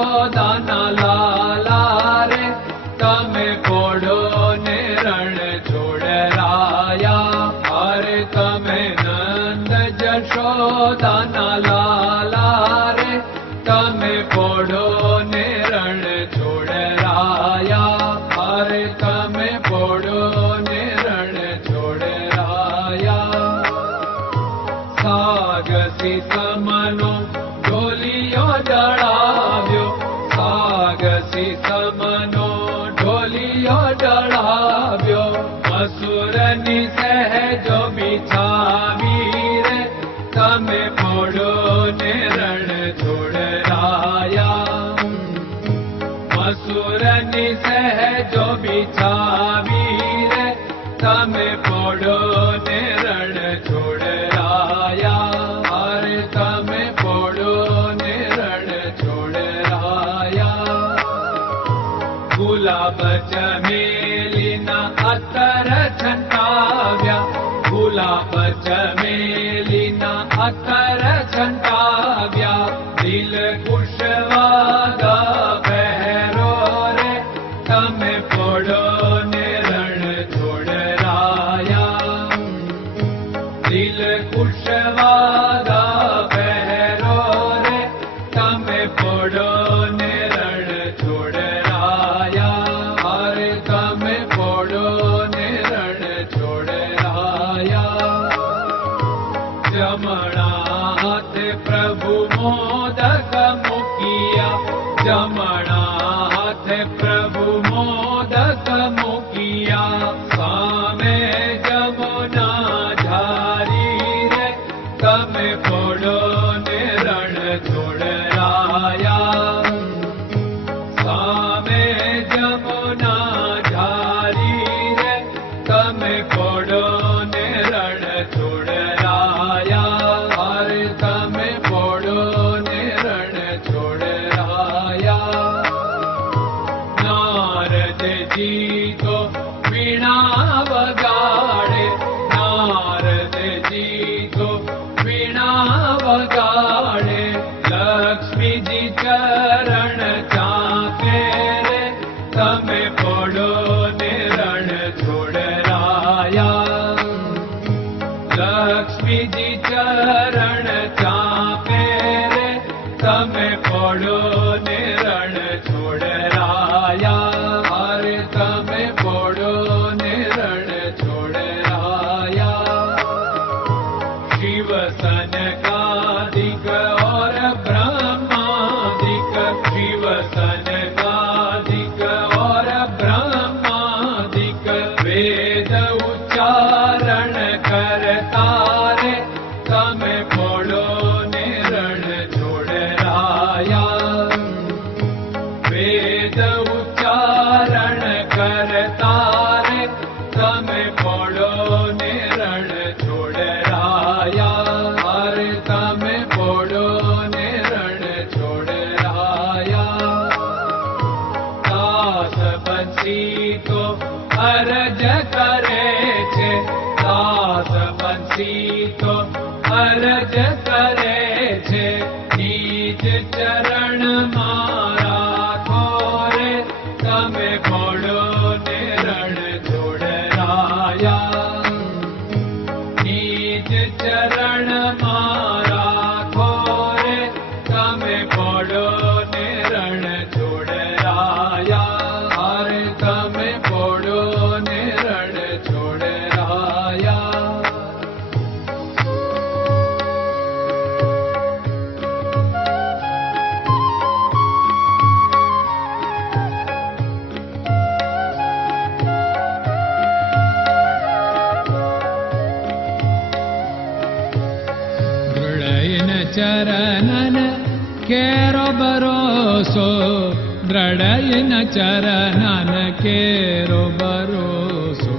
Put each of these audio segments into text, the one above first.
જશોદાના લાલા રે તમે પોડો ને રણ છોડરાયા. અરે તમે નંદ જશોદાના લાલા રે તમે પોડો ને રણ છોડરાયા. અરે તમે પોડો ને રણ છોડરાયા. સાગસી સમનો ઢોલિયો ડળાવ્યો, સાગસી સમનો ઢોલિયો ડળાવ્યો. મસૂરની સહેજો બિછાવી રે તમે પોડો ને રણ છોડરાયા. મસૂરની સહેજો બિછાવી રે તમે પોડો ને રણ છોડરાયા. અરે તમે પોડો ને રણ છોડરાયા. ગુલાબ ચમેલીના અત્તર છંટાવ્યા, ગુલાબ ચમેલીના અત્તર છંટાવ્યા. દિલ કુશવાદા પહેરો રે તમે પોડો ને રણ છોડરાયા. દિલ કુશવાદા પહેરો રે તમે પોડો ને રણ છોડરાયા. અરે તમે પોડો ને રણ છોડરાયા. જમણા હાથે પ્રભુ મોદક મૂકિયા, જમણા હાથે પ્રભુ મોદક મૂકિયા. સામે જમુના ઝારી રે તમે પોડો ને રણ છોડરાયા. સામે જમુના ઝારી રે તમે પોડો ને રણ છોડરાયા. અરે તમે પોડો ને રણ છોડરાયા. નારદજી તો વીણા વગાડે, નારદજી તો વીણા વગાડે. લક્ષ્મીજી ચરણ ચાકે રે તમે પોડો ને રણ છોડરાયા. લક્ષ્મીજી ચરણ ચાપે રે તમે પોડો ને રણ છોડરાયા. અરે તમે પોડો ને રણ છોડરાયા. શિવ સનકાદિક और ब्रह्मादिक, शिव सनकादिक और ब्रह्मादिक. वेद उच्चारण करता रे તમે પોડો ને રણ છોડરાયા. વેદ ઉચ્ચારણ કરતા રે તમે પોડો ને રણ છોડરાયા. અરે તમે પોડો ને રણ છોડરાયા. દાસ બંસી તો અરજ કરે છે, દાસ બંસી તો અરજ કરે છે. નીચ ચરણ મારા ખોરે તમે પોડો ને રણ છોડરાયા. નીચ ચરણ મારા ખોરે તમે પોડો ને રણ છોડરાયા. અરે તમે પોડો ને રણ છોડરાયા. ચરણન કેરો ભરોસો, દ્રઢયન ચરણન કેરો ભરોસો.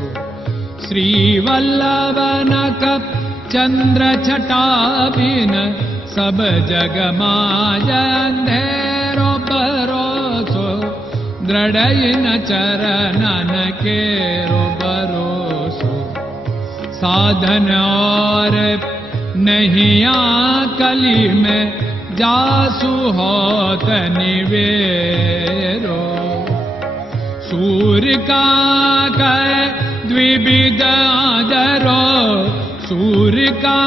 શ્રી વલ્લભન કપ ચંદ્ર છટાબિન સબ જગમાં અંધેરો ભરોસો. દ્રઢયન ચરણન કેરો ભરોસો. साधन और नहीं कली में जासु होत निवेरो। सूर्य का कै द्विविध आदरो, सूर्य का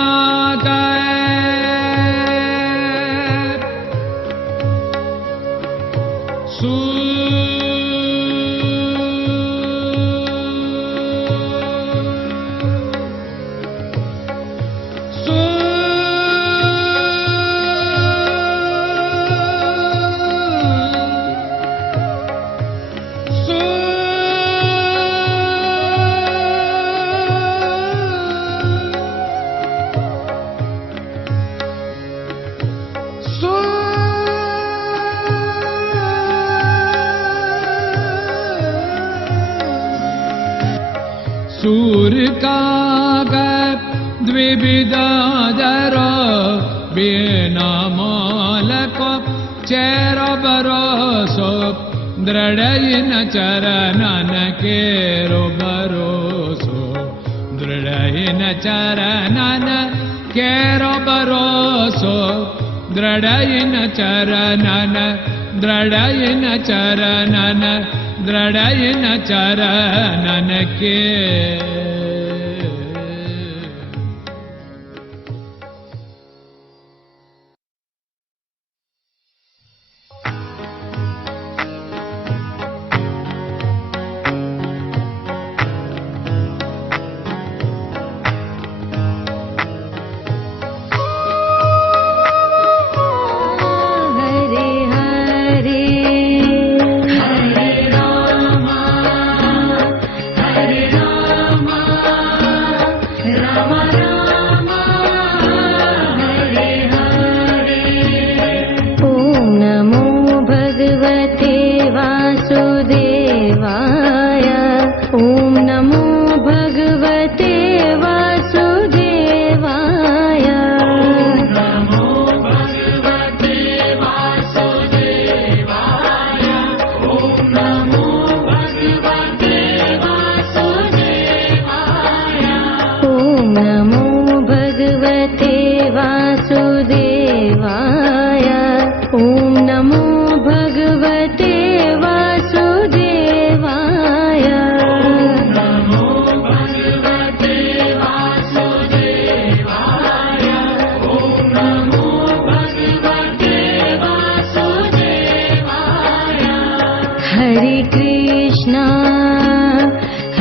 सूर्य का द्विविधादरो, बिना मोल को चेर भरोसो, दृढ़ चरणन केरो भरोसो, दृढ़ चरणन केरो भरोसो, दृढ़ चरणन, दृढ़ चरणन, दृढ़ चरणन के।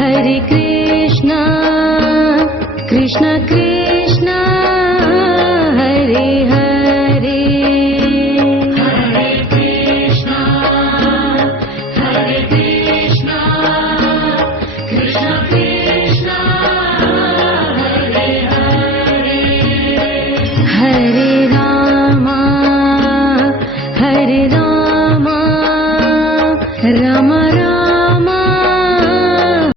Hare Krishna, Krishna Krishna